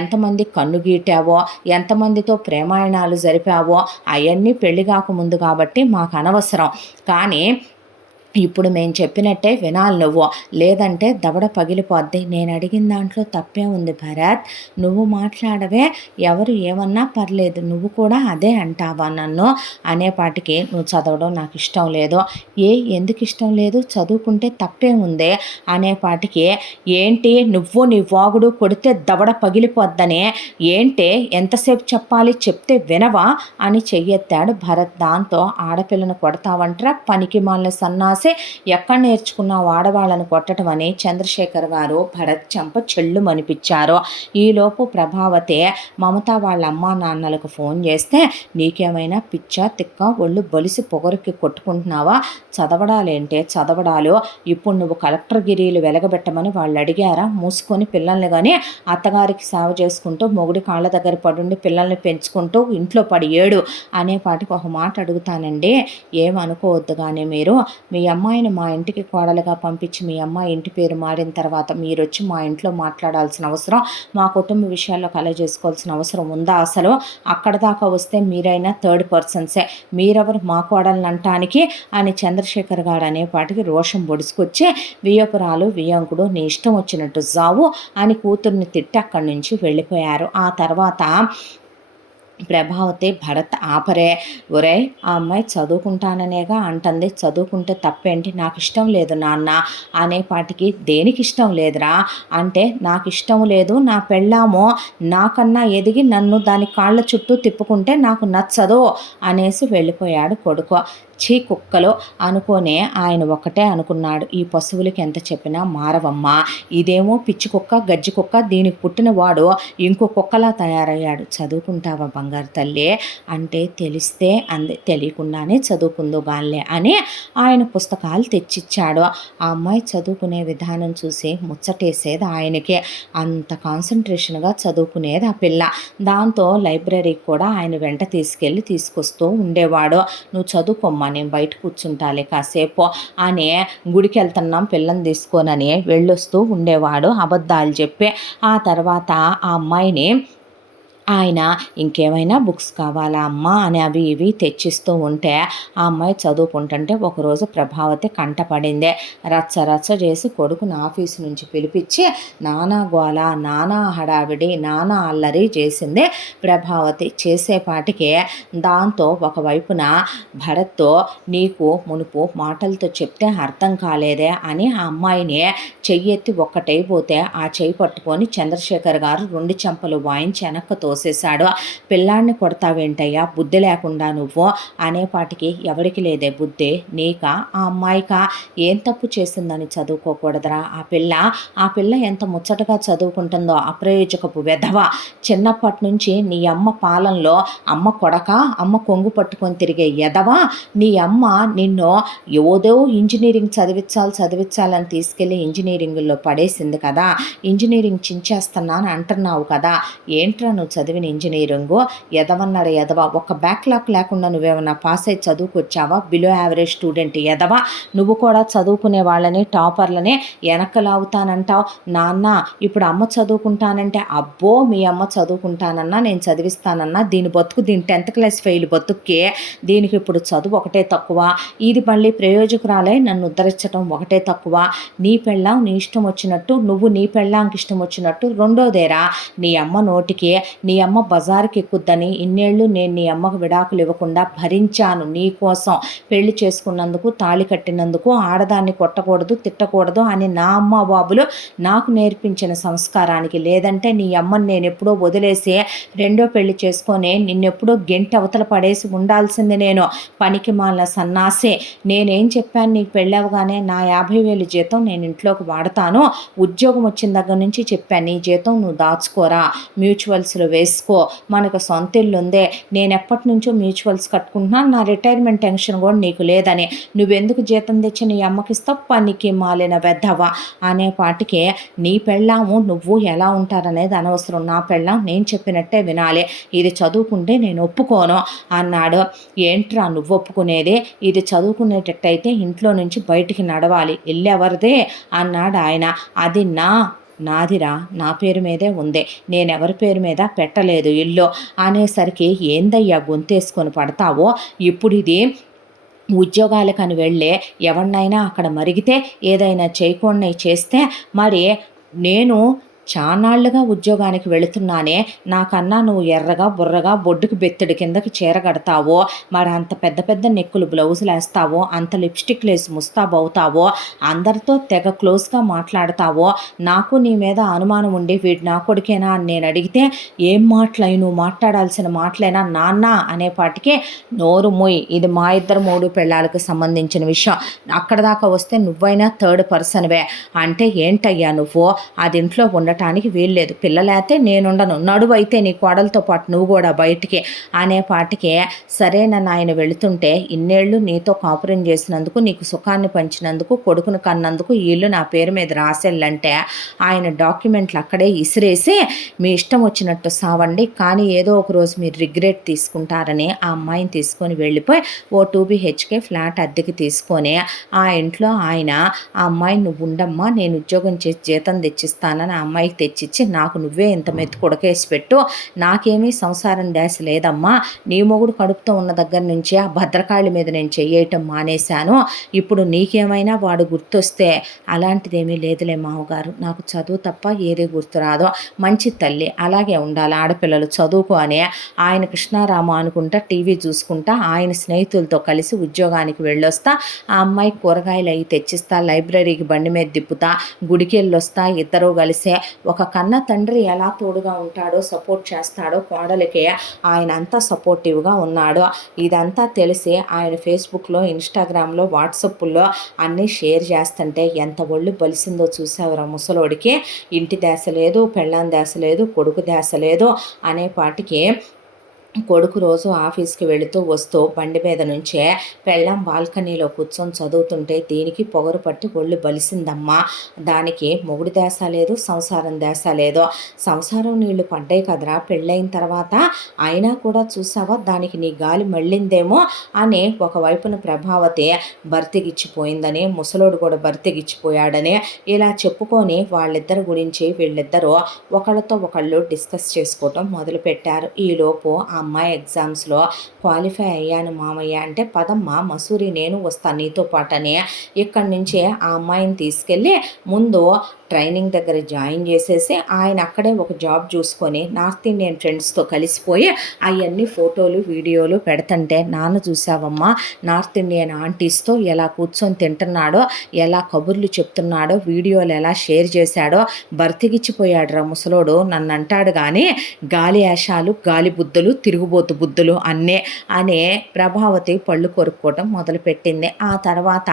ఎంతమంది కన్ను గీటావో, ఎంతమందితో ప్రేమాయణాలు జరిపావో అవన్నీ పెళ్లి కాకముందు కాబట్టి మాకు అనవసరం. కానీ ఇప్పుడు మేము చెప్పినట్టే వినాలి నువ్వు, లేదంటే దవడ పగిలిపోద్ది. నేను అడిగిన దాంట్లో తప్పే ఉంది భరత్, నువ్వు మాట్లాడవే, ఎవరు ఏమన్నా పర్లేదు, నువ్వు కూడా అదే అంటావా నన్ను అనేపాటికి. నువ్వు చదవడం నాకు ఇష్టం లేదు. ఎందుకు ఇష్టం లేదు? చదువుకుంటే తప్పే ఉందే అనేపాటికి. ఏంటి నువ్వు నీ వాగుడు కొడితే దవడ పగిలిపోద్దని ఏంటే, ఎంతసేపు చెప్పాలి, చెప్తే వినవా అని చెయ్యెత్తాడు భరత్. దాంతో ఆడపిల్లను కొడతావంటరా పనికి మాలిన సన్నాసి, ఎక్కడ నేర్చుకున్నావు ఆడవాళ్ళను కొట్టడం అని చంద్రశేఖర్ గారు భరత్ చెంప చెళ్ళు మనిపించారు. ఈలోపు ప్రభావతి మమత వాళ్ళ అమ్మా నాన్నలకు ఫోన్ చేస్తే, నీకేమైనా పిచ్చా తిక్క, ఒళ్ళు బలిసి పొగరికి కొట్టుకుంటున్నావా? చదవడాలేంటే చదవడాలు, ఇప్పుడు నువ్వు కలెక్టర్ గిరీలు వెలగబెట్టమని వాళ్ళు అడిగారా? మూసుకొని పిల్లల్ని కానీ అత్తగారికి సేవ చేసుకుంటూ మొగుడి కాళ్ళ దగ్గర పడుండి పిల్లల్ని పెంచుకుంటూ ఇంట్లో పడి ఏడు అనేపాటికి ఒక మాట అడుగుతానండి, ఏమనుకోవద్దు. కానీ మీరు మీ అమ్మాయిని మా ఇంటికి కోడలుగా పంపించి మీ అమ్మాయి ఇంటి పేరు మారిన తర్వాత మీరు వచ్చి మా ఇంట్లో మాట్లాడాల్సిన అవసరం, మా కుటుంబ విషయాల్లో కలగజేసుకోవాల్సిన అవసరం ఉందా అసలు? అక్కడ దాకా వస్తే మీరైనా థర్డ్ పర్సన్సే, మీరెవరు మా కోడల్ని అంటానికి అని చంద్రశేఖర్ గారు అనేపాటికి రోషం బొడుసుకొచ్చి, వియ్యపురాలు వియ్యంకుడు నీ ఇష్టం వచ్చినట్టు జావు అని కూతుర్ని తిట్టి అక్కడి నుంచి వెళ్ళిపోయారు. ఆ తర్వాత ప్రభావతి భరత్ ఆపరే, ఒరే ఆ అమ్మాయి చదువుకుంటాననేగా అంటుంది, చదువుకుంటే తప్పేంటి? నాకు ఇష్టం లేదు నాన్న అనేపాటికి. దేనికి ఇష్టం లేదురా అంటే, నాకు ఇష్టం లేదు, నా పెళ్ళామో నాకన్నా ఎదిగి నన్ను దాని కాళ్ళ చుట్టూ తిప్పుకుంటే నాకు నచ్చదు అనేసి వెళ్ళిపోయాడు కొడుకు. చీ కుక్కలు అనుకోనే ఆయన ఒక్కటే అనుకున్నాడు, ఈ పశువులకి ఎంత చెప్పినా మారవమ్మా, ఇదేమో పిచ్చి కుక్క గజ్జి కుక్క, దీనికి పుట్టిన వాడు ఇంకో కుక్కలా తయారయ్యాడు, చదువుకుంటావా బంగారు తల్లి అంటే తెలిస్తే తెలియకుండానే చదువుకుందో గాల్లే అని ఆయన పుస్తకాలు తెచ్చిచ్చాడు. ఆ అమ్మాయి చదువుకునే విధానం చూసి ముచ్చటేసేది ఆయనకే, అంత కాన్సన్ట్రేషన్గా చదువుకునేది ఆ పిల్ల. దాంతో లైబ్రరీకి కూడా ఆయన వెంట తీసుకొస్తూ ఉండేవాడు. నువ్వు చదువుకోమ్మా, నేను బయట కూర్చుంటాలే కాసేపు అని గుడికి వెళ్తున్నాం పిల్లని తీసుకోనని వెళ్ళొస్తూ ఉండేవాడు అబద్ధాలు చెప్పి. ఆ తర్వాత ఆ అమ్మాయిని ఆయన ఇంకేమైనా బుక్స్ కావాలా అమ్మా అని అవి ఇవి తెచ్చిస్తూ ఉంటే ఆ అమ్మాయి చదువుకుంటుంటే ఒకరోజు ప్రభావతి కంటపడిందే. రచ్చ రచ్చ చేసి కొడుకుని ఆఫీసు నుంచి పిలిపించి నానా గోల, నానా హడావిడి, నానా అల్లరి చేసిందే ప్రభావతి. చేసేపాటికే దాంతో ఒకవైపున భరత్తో నీకు మునుపు మాటలతో చెప్తే అర్థం కాలేదే అని ఆ అమ్మాయిని చెయ్యెత్తి ఒక్కటైపోతే ఆ చెయ్యి పట్టుకొని చంద్రశేఖర్ గారు 2 చెంపలు వాయించి వెనక్కు తోసేశాడు. పిల్లాడిని కొడతావేంటయ్యా, బుద్ధి లేకుండా నువ్వు అనేపాటికి ఎవరికి లేదే బుద్ధి, నీకా ఆ అమ్మాయికా, ఏం తప్పు చేసిందని చదువుకోకూడదురా ఆ పిల్ల ఎంత ముచ్చటగా చదువుకుంటుందో, అప్రయోజకపు వెధవ, చిన్నప్పటి నుంచి నీ అమ్మ పాలనలో అమ్మ కొడక, అమ్మ కొంగు పట్టుకొని తిరిగే ఎదవా, నీ అమ్మ నిన్ను ఏదో ఇంజనీరింగ్ చదివించాలని తీసుకెళ్ళి ఇంజనీరింగ్లో పడేసింది కదా, ఇంజనీరింగ్ చించేస్తున్నాను అంటున్నావు కదా, ఏంట్రా నువ్వు చదివిన ఇంజనీరింగు, ఎదవన్నాడు ఎదవ, ఒక బ్యాక్లాగ్ లేకుండా నువ్వేమన్నా పాస్ అయి చదువుకొచ్చావా, బిలో యావరేజ్ స్టూడెంట్ ఎదవ, నువ్వు కూడా చదువుకునే వాళ్ళని టాపర్లని వెనకలాగుతానంటావు. నాన్న ఇప్పుడు అమ్మ చదువుకుంటానంటే, అబ్బో మీ అమ్మ చదువుకుంటానన్నా నేను చదివిస్తానన్నా, దీని బతుకు దీని 10th క్లాస్ ఫెయిల్ బతుక్కి, దీనికి ఇప్పుడు చదువు ఒకటే తక్కువ, ఇది మళ్ళీ ప్రయోజకురాలై నన్ను ఉద్ధరించడం ఒకటే తక్కువ, నీ పెళ్ళాం నీ ఇష్టం వచ్చినట్టు, నువ్వు నీ పెళ్ళాంకి ఇష్టం వచ్చినట్టు, రెండోదేరా నీ అమ్మ నోటికి నీ అమ్మ బజారుకి ఎక్కుద్దని ఇన్నేళ్ళు నేను నీ అమ్మకు విడాకులు ఇవ్వకుండా భరించాను నీ కోసం, పెళ్లి చేసుకున్నందుకు, తాళి కట్టినందుకు, ఆడదాన్ని కొట్టకూడదు తిట్టకూడదు అని నా అమ్మ బాబులు నాకు నేర్పించిన సంస్కారానికి. లేదంటే నీ అమ్మని నేను ఎప్పుడో వదిలేసి రెండో పెళ్లి చేసుకొని నిన్నెప్పుడో గెంటి అవతల పడేసి ఉండాల్సింది నేను, పనికి మాలిన సన్నాసే. నేనేం చెప్పాను నీకు పెళ్ళవగానే, నా 50,000 జీతం నేను ఇంట్లోకి వాడతాను, ఉద్యోగం వచ్చిన దగ్గర నుంచి చెప్పాను, నీ జీతం నువ్వు దాచుకోరా, మ్యూచువల్స్లో వేసుకో, మనకు సొంత ఇల్లు ఉందే, నేను ఎప్పటి నుంచో మ్యూచువల్స్ కట్టుకుంటున్నాను, నా రిటైర్మెంట్ టెన్షన్ కూడా నీకు లేదని, నువ్వెందుకు జీతం తెచ్చి నీ అమ్మకిస్తావు, పనికి మాలిన వెధవ అనేపాటికి నీ పెళ్ళాము నువ్వు ఎలా ఉంటారనేది అనవసరం, నా పెళ్ళాం నేను చెప్పినట్టే వినాలి, ఇది చదువుకుంటే నేను ఒప్పుకోను అన్నాడు. ఏంట్రా నువ్వు ఒప్పుకునేది, ఇది చదువుకునేటట్టయితే ఇంట్లో నుంచి బయటికి నడవాలి, ఇల్లెవరిదే అన్నాడు ఆయన. అది నాదిరా, నా పేరు మీదే ఉంది, నేనెవరి పేరు మీద పెట్టలేదు ఇల్లు అనేసరికి ఏందయ్యా గొంతేసుకొని పడతావో, ఇప్పుడు ఇది ఉద్యోగాలకని వెళ్ళే ఎవరినైనా అక్కడ మరిగితే ఏదైనా చేయకుండా చేస్తే మరి నేను చానాళ్లుగా ఉద్యోగానికి వెళుతున్నానే, నాకన్నా నువ్వు ఎర్రగా బుర్రగా బొడ్డుకు బెత్తడి కిందకి చీరగడతావో, మరి అంత పెద్ద పెద్ద నెక్కులు బ్లౌజులు వేస్తావో, అంత లిప్స్టిక్ లేసి ముస్తాబవుతావో, అందరితో తెగ క్లోజ్గా మాట్లాడతావో, నాకు నీ మీద అనుమానం ఉండి వీడు నా కొడుకేనా అని నేను అడిగితే ఏం మాటలై నువ్వు మాట్లాడాల్సిన మాటలేనా నాన్న అనేపాటికి, నోరు మూయ్, ఇది మా ఇద్దరు 3 పెళ్ళాలకు సంబంధించిన విషయం, అక్కడ దాకా వస్తే నువ్వైనా 3rd పర్సన్వే అంటే ఏంటయ్యా నువ్వు, అది ఇంట్లో ఉండటానికి వీల్లేదు, పిల్లలైతే నేనుండను, నడువైతే నీ కోడలతో పాటు నువ్వు కూడా బయటికి అనేపాటికే, సరేనని ఆయన వెళుతుంటే, ఇన్నేళ్ళు నీతో కాపురం చేసినందుకు, నీకు సుఖాన్ని పంచినందుకు, కొడుకును కన్నందుకు ఈ ఇల్లు నా పేరు మీద రాసేళ్ళంటే ఆయన డాక్యుమెంట్లు అక్కడే ఇసిరేసి మీ ఇష్టం వచ్చినట్టు సావండి, కానీ ఏదో ఒక రోజు మీరు రిగ్రెట్ తీసుకుంటారని ఆ అమ్మాయిని తీసుకొని వెళ్ళిపోయి ఓ 2 BHK ఫ్లాట్ అద్దెకి తీసుకొని ఆ ఇంట్లో ఆయన ఆ అమ్మాయిని నువ్వు ఉండమ్మా నేను ఉద్యోగం చేసి జీతం తెచ్చిస్తానని ఆ అమ్మాయికి తెచ్చిచ్చి, నాకు నువ్వే ఇంత మెత్తు కొడకేసి పెట్టు, నాకేమీ సంసారం దాసి లేదమ్మా, నీ మొగుడు కడుపుతో ఉన్న దగ్గర నుంచి ఆ భద్రకాళి మీద నేను చెయ్యటం మానేశాను, ఇప్పుడు నీకేమైనా వాడు గుర్తొస్తే, అలాంటిదేమీ లేదులే మావగారు, నాకు చదువు తప్ప ఏదే గుర్తురాదో, మంచి తల్లి అలాగే ఉండాలి, ఆడపిల్లలు చదువుకో అని ఆయన కృష్ణారామ అనుకుంటా టీవీ చూసుకుంటా ఆయన స్నేహితులతో కలిసి ఉద్యోగానికి వెళ్ళొస్తా, ఆ అమ్మాయి కూరగాయలు అవి తెచ్చిస్తా, లైబ్రరీకి బండి మీద తిప్పుతా, గుడికి వెళ్ళొస్తా, ఇద్దరూ కలిసే ఒక కన్న తండ్రి ఎలా తోడుగా ఉంటాడో సపోర్ట్ చేస్తాడో కోడలికి ఆయన అంతా సపోర్టివ్గా ఉన్నాడు. ఇదంతా తెలిసి ఆయన ఫేస్బుక్లో, ఇన్స్టాగ్రామ్లో, వాట్సాప్లో అన్నీ షేర్ చేస్తుంటే ఎంత ఒళ్ళు బలిసిందో చూసావురా ముసలోడికి. ఇంటి దేశ లేదు, పెళ్ళాం దేశ లేదు, కొడుకు దేశ లేదు అనేపాటికి కొడుకు రోజు ఆఫీస్కి వెళుతూ వస్తూ బండి మీద నుంచే పెళ్ళాం బాల్కనీలో కూర్చొని చదువుతుంటే దీనికి పొగరు పట్టి ఒళ్ళు బలిసిందమ్మా. దానికి మొగుడు దేశ లేదు, సంసారం దేశ లేదు. సంసారం నీళ్లు పడ్డాయి కదరా పెళ్ళైన తర్వాత, అయినా కూడా చూసావా దానికి నీ గాలి మళ్ళిందేమో అని ఒకవైపున ప్రభావతి భర్తెగిచ్చిపోయిందని, ముసలోడు కూడా భర్తెగిచ్చిపోయాడని ఇలా చెప్పుకొని వాళ్ళిద్దరి గురించి వీళ్ళిద్దరూ ఒకళ్ళతో ఒకళ్ళు డిస్కస్ చేసుకోవటం మొదలుపెట్టారు. ఈలోపు ఆ అమ్మాయి ఎగ్జామ్స్లో క్వాలిఫై అయ్యాను మామయ్య అంటే, పదమ్మా మసూరి నేను వస్తాను నీతో పాటని ఇక్కడి నుంచే ఆ అమ్మాయిని తీసుకెళ్ళి ముందు ట్రైనింగ్ దగ్గర జాయిన్ చేసేసి ఆయన అక్కడే ఒక జాబ్ చూసుకొని నార్త్ ఇండియన్ ఫ్రెండ్స్తో కలిసిపోయి అవన్నీ ఫోటోలు వీడియోలు పెడుతుంటే, నాన్న చూసావమ్మా నార్త్ ఇండియన్ ఆంటీస్తో ఎలా కూర్చొని తింటున్నాడో, ఎలా కబుర్లు చెప్తున్నాడో, వీడియోలు ఎలా షేర్ చేశాడో, బర్తికిచ్చిపోయాడు రా ముసలోడు. నన్ను అంటాడు కానీ గాలి యాషాలు, గాలి బుద్ధులు, తిరుగుబోతు బుద్ధులు అన్నీ అనే ప్రభావతి పళ్ళు కొరుక్కోవటం మొదలుపెట్టింది. ఆ తర్వాత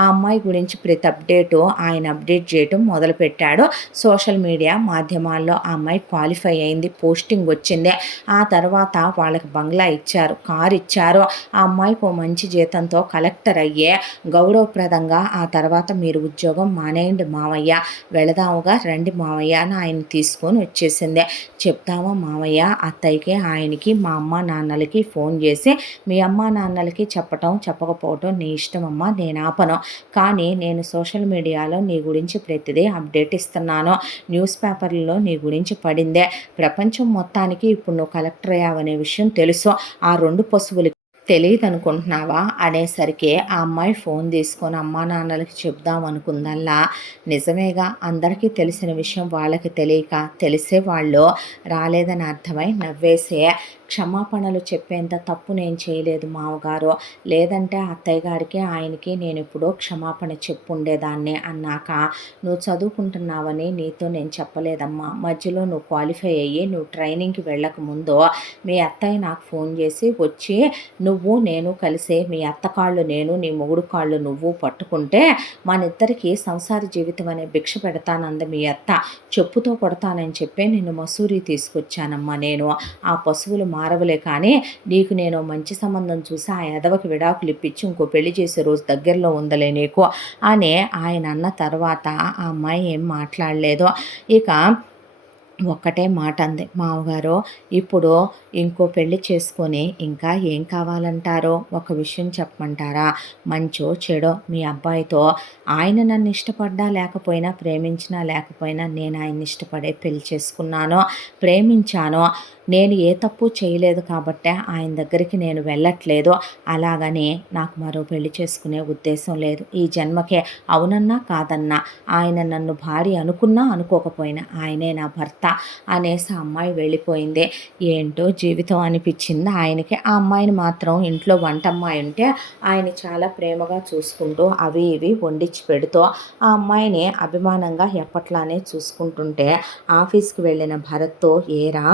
ఆ అమ్మాయి గురించి ప్రతి అప్డేటు ఆయన అప్డేట్ చేయటం మొదలుపెట్టాడు. సోషల్ మీడియా మాధ్యమాల్లో ఆ అమ్మాయి క్వాలిఫై అయింది, పోస్టింగ్ వచ్చింది. ఆ తర్వాత వాళ్ళకి బంగ్లా ఇచ్చారు, కారు ఇచ్చారు. ఆ అమ్మాయికి ఓ మంచి జీతంతో కలెక్టర్ అయ్యే గౌరవప్రదంగా ఆ తర్వాత మీరు ఉద్యోగం మానేయండి మావయ్య, వెళదాముగా రండి మావయ్య అని ఆయన తీసుకొని వచ్చేసింది. చెప్తామా మావయ్య అత్తయ్యకి, ఆయనకి, మా అమ్మ నాన్నలకి ఫోన్ చేసి మీ అమ్మ నాన్నలకి చెప్పకపోవటం నీ ఇష్టమమ్మా, నేను ఆపను. కానీ నేను సోషల్ మీడియాలో నీ గురించి ప్రతిదీ అప్డేట్ ఇస్తున్నాను. న్యూస్ పేపర్లలో నీ గురించి పడిందే. ప్రపంచం మొత్తానికి ఇప్పుడు నువ్వు కలెక్టర్ అయ్యావనే విషయం తెలుసు. ఆ 2 పశువులకి తెలియదు అనుకుంటున్నావా అనేసరికి ఆ అమ్మాయి ఫోన్ తీసుకొని అమ్మా నాన్నలకి చెప్దాం అనుకుందల్లా, నిజమేగా అందరికీ తెలిసిన విషయం వాళ్ళకి తెలియక తెలిసే వాళ్ళు రాలేదని అర్థమై నవ్వేసే, క్షమాపణలు చెప్పేంత తప్పు నేను చేయలేదు మావగారు, లేదంటే అత్తయ్య గారికి ఆయనకి నేను ఎప్పుడో క్షమాపణ చెప్పుండేదాన్ని అన్నాక, నువ్వు చదువుకుంటున్నావని నీతో నేను చెప్పలేదమ్మా. మధ్యలో నువ్వు క్వాలిఫై అయ్యి నువ్వు ట్రైనింగ్కి వెళ్ళకముందు మీ అత్తయ్య నాకు ఫోన్ చేసి వచ్చి నువ్వు నేను కలిసే మీ అత్త కాళ్ళు నేను, నీ మొగుడు కాళ్ళు నువ్వు పట్టుకుంటే మన ఇద్దరికి సంసార జీవితం అనే భిక్ష పెడతానంది మీ అత్త. చెప్పుతో కొడతానని చెప్పి నిన్ను మసూరి తీసుకొచ్చానమ్మా నేను. ఆ పశువులు మారవలే కానీ నీకు నేను మంచి సంబంధం చూసి ఆ ఎదవకి విడాకులు ఇప్పించి ఇంకో పెళ్లి చేసే రోజు దగ్గరలో ఉందలే నీకు అని ఆయన అన్న తర్వాత ఆ అమ్మాయి ఏం మాట్లాడలేదు. ఇక ఒక్కటే మాట అంది, మామగారు ఇప్పుడు ఇంకో పెళ్లి చేసుకొని ఇంకా ఏం కావాలంటారో ఒక విషయం చెప్పమంటారా? మంచో చెడో మీ అబ్బాయితో ఆయన నన్ను ఇష్టపడ్డా లేకపోయినా, ప్రేమించినా లేకపోయినా నేను ఆయన్ని ఇష్టపడే పెళ్లి చేసుకున్నాను, ప్రేమించాను. నేను ఏ తప్పు చేయలేదు కాబట్టే ఆయన దగ్గరికి నేను వెళ్ళట్లేదు. అలాగని నాకు మరో పెళ్లి చేసుకునే ఉద్దేశం లేదు ఈ జన్మకే. అవునన్నా కాదన్నా ఆయన నన్ను భార్య అనుకున్నా అనుకోకపోయినా ఆయనే నా భర్త అనేసి ఆ అమ్మాయి వెళ్ళిపోయింది. ఏంటో జీవితం అనిపించింది ఆయనకి. ఆ అమ్మాయిని మాత్రం ఇంట్లో వంటమ్మాయి ఉంటే ఆయన చాలా ప్రేమగా చూసుకుంటూ అవి ఇవి వండించి పెడుతూ ఆ అమ్మాయిని అభిమానంగా ఎప్పట్లానే చూసుకుంటుంటే ఆఫీస్కి వెళ్ళిన భరత్తో, ఏరా